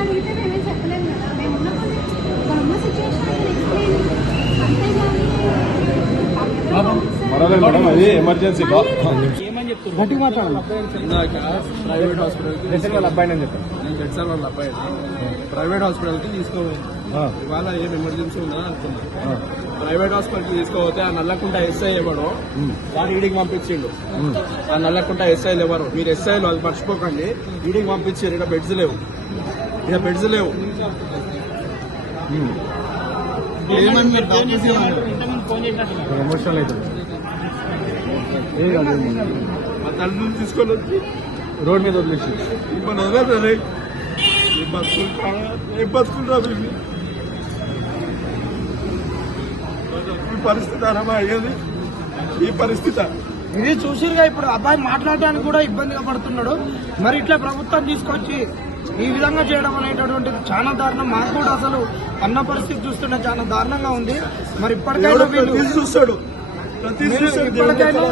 అడిగితే మేమే చెప్పలేము కదా. మేము ఉన్న సిచ్యువేషన్ మేడం అది ఎమర్జెన్సీ ఏమని చెప్తున్నారు? ఇందాక ప్రైవేట్ హాస్పిటల్కి అబ్బాయి అని చెప్పాను. నేను జడ్సాల్ వాళ్ళ అబ్బాయి ప్రైవేట్ హాస్పిటల్కి తీసుకోవాలి. ఇవాళ ఏం ఎమర్జెన్సీ ఉందని అనుకున్నా. ప్రైవేట్ హాస్పిటల్కి తీసుకోపోతే ఆ నల్లకుంట ఎస్ఐ ఎవడో వాడు ఈడికి పంపించిండు. ఆ నల్లకుంట ఎస్ఐలు ఎవరు, మీరు ఎస్ఐలు అది మర్చిపోకండి. ఈడికి పంపించారు. ఇక్కడ బెడ్స్ లేవు, ఇక్కడ బెడ్స్ లేవు. ఏమని మీరు ఎమోషనల్ అవుతుంది. మా తల్లిని తీసుకొని వచ్చి రోడ్ మీద వదిలేసి మన వదలరే బతుకుంటారు. పరిస్థితి అనమా అయ్యేది ఈ పరిస్థితి. ఇది చూసిరుగా ఇప్పుడు అబ్బాయి మాట్లాడడానికి కూడా ఇబ్బందిగా పడుతున్నాడు. మరి ఇట్లా ప్రభుత్వం తీసుకొచ్చి ఈ విధంగా చేయడం అనేటటువంటిది చాలా దారుణం. మాకు కూడా అసలు అన్న పరిస్థితి చూస్తుంటే చాలా దారుణంగా ఉంది. మరి ఇప్పటికైనా చూస్తాడు, ఇప్పటికైనా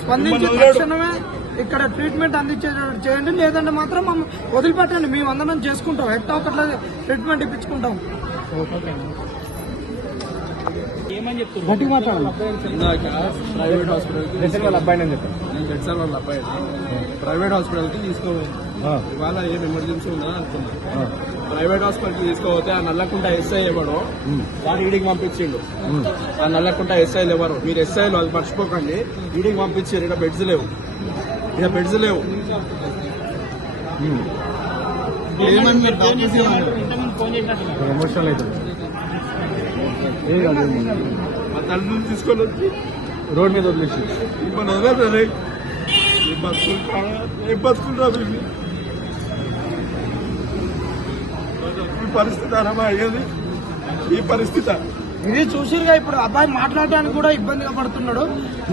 స్పందించి తక్షణమే ఇక్కడ ట్రీట్మెంట్ అందించేటట్టు చేయండి. లేదంటే మాత్రం వదిలిపెట్టండి, మేము అందరం చేసుకుంటాం. ఎట్టా ఒకట్లా ట్రీట్మెంట్ ఇప్పించుకుంటాం. ఏమని చెప్తున్నారు? ఇందాక ప్రైవేట్ హాస్పిటల్కి అబ్బాయి అని చెప్పాను. నేను జడ్సాల్ వాళ్ళ అబ్బాయి ప్రైవేట్ హాస్పిటల్కి తీసుకోవాలి. ఇవాళ ఏం ఎమర్జెన్సీ ఉందని అనుకున్నా. ప్రైవేట్ హాస్పిటల్కి తీసుకోపోతే ఆ నల్లకుంట ఎస్ఐ ఎవడో వాడు ఈడికి పంపించిండు. ఆ నల్లకుంట ఎస్ఐలు ఎవరు, మీరు ఎస్ఐలు అది మర్చిపోకండి. ఈడికి పంపించారు. ఇక్కడ బెడ్స్ లేవు, ఇక్కడ బెడ్స్ లేవు. ఏమని మీరు ఎమోషనల్ అవుతుంది. మా తల్లిని తీసుకొని వచ్చి రోడ్ మీద వదిలేసి మన వదలరే బతుకుంటారు. పరిస్థితి అనమా అయ్యేది ఈ పరిస్థితి. ఇది చూసిరుగా ఇప్పుడు అబ్బాయి మాట్లాడడానికి కూడా ఇబ్బందిగా పడుతున్నాడు.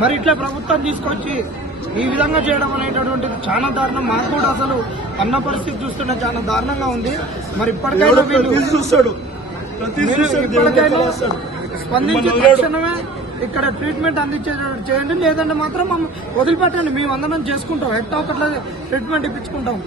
మరి ఇట్లా ప్రభుత్వం తీసుకొచ్చి ఈ విధంగా చేయడం అనేటటువంటిది చాలా దారుణం. మాకు కూడా అసలు అన్న పరిస్థితి చూస్తుంటే చాలా దారుణంగా ఉంది. మరి ఇప్పటికైనా చూస్తాడు, ఇప్పటికైనా స్పందించి తక్షణమే ఇక్కడ ట్రీట్మెంట్ అందించేటట్టు చేయండి. లేదంటే మాత్రం వదిలిపెట్టండి, మేము అందరం చేసుకుంటాం. ఎట్టా ఒకట్లా ట్రీట్మెంట్ ఇప్పించుకుంటాం.